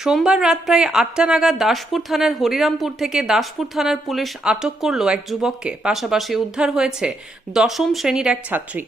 সোমবার রাত প্রায় আটটা নাগাদ দাসপুর থানার হরিরামপুর থেকে দাসপুর থানার পুলিশ আটক করল এক যুবককে। পাশাপাশি উদ্ধার হয়েছে দশম শ্রেণির এক ছাত্রী।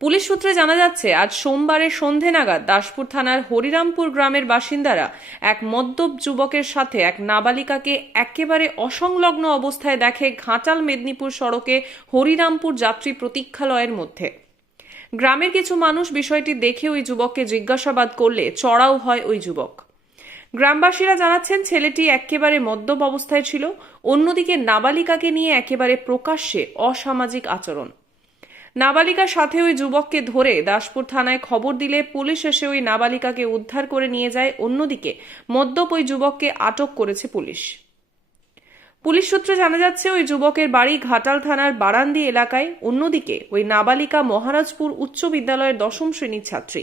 পুলিশ সূত্রে জানা যাচ্ছে, আজ সোমবারের সন্ধে নাগাদ দাসপুর থানার হরিরামপুর গ্রামের বাসিন্দারা এক মদ্যপ যুবকের সাথে এক নাবালিকাকে একেবারে অসংলগ্ন অবস্থায় দেখে ঘাটাল মেদিনীপুর সড়কে হরিরামপুর যাত্রী প্রতীক্ষালয়ের মধ্যে। গ্রামের কিছু মানুষ বিষয়টি দেখে ওই যুবককে জিজ্ঞাসাবাদ করলে চড়াও হয় ওই যুবক। গ্রামবাসীরা জানাচ্ছেন ছেলেটি একেবারে মদ্যপ অবস্থায় ছিল, অন্যদিকে নাবালিকাকে নিয়ে একেবারে প্রকাশ্যে অসামাজিক আচরণ। নাবালিকার সাথে ওই যুবককে ধরে দাসপুর থানায় খবর দিলে পুলিশ এসে ওই নাবালিকাকে উদ্ধার করে নিয়ে যায়, অন্যদিকে মদ্যপ ওই যুবককে আটক করেছে পুলিশ। পুলিশ সূত্রে জানা যাচ্ছে, ওই যুবকের বাড়ি ঘাটাল থানার বারান্দি এলাকায়, অন্যদিকে ওই নাবালিকা মহারাজপুর উচ্চ বিদ্যালয়ের দশম শ্রেণির ছাত্রী।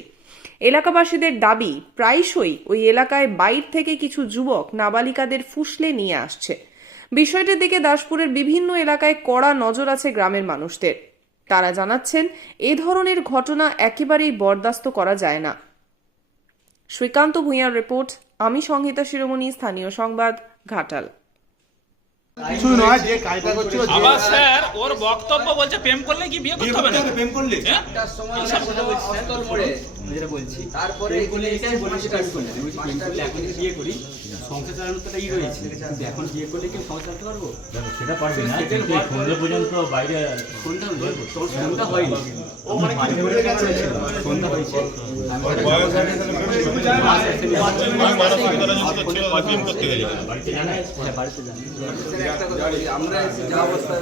এলাকাবাসীদের দাবি, প্রায়শই ওই এলাকায় বাইর থেকে কিছু যুবক নাবালিকাদের ফুসলে নিয়ে আসছে। বিষয়টির দিকে দাসপুরের বিভিন্ন এলাকায় কড়া নজর আছে গ্রামের মানুষদের। তারা জানাচ্ছেন, এ ধরনের ঘটনা একেবারেই বরদাস্ত করা যায় না। শ্রীকান্ত ভূঁইয়ার রিপোর্ট, আমি সংহিতা শিরোমণি, স্থানীয় সংবাদ, ঘাটাল। কিছুই নয় যে কাজটা করছিল যে ওর বক্তব্য বলছে প্রেম করলে কি বিয়ে করতে হবে না? প্রেম করলে। হ্যাঁ? একটার সময় আমরা সেটা বলছি, অস্তল মোড়ে। যেটা বলছি তারপরে এখানে এটাই বলি সেটা আমি মাস্টার করি না। আমি প্রেম করলে এখন বিয়ে করি সংসার চালানোর তো একটা ই রয়েছে। কিন্তু এখন বিয়ে করলে কি সংসার চালাতে পারব? সেটা পারবি না। কিন্তু সন্ধ্যে পর্যন্ত বাইরে সন্ধ্যা তোর সন্ধ্যা হয়নি। ও মানে কি? ঘুরে গেছে। সন্ধ্যা হয়েছে। একটা হ্যাঁ, একটা আমরা যে অবস্থায়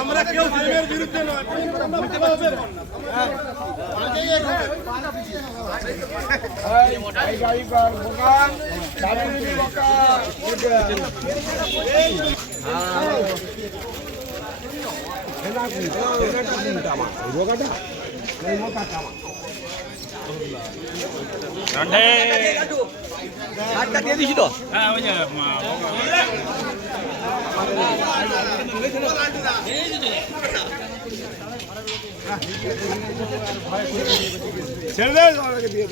আমরা কেউ প্রেমের বিরুদ্ধে নয় বুঝতে পারছেন? হ্যাঁ। আগেই এক হ্যাঁ দিয়ে।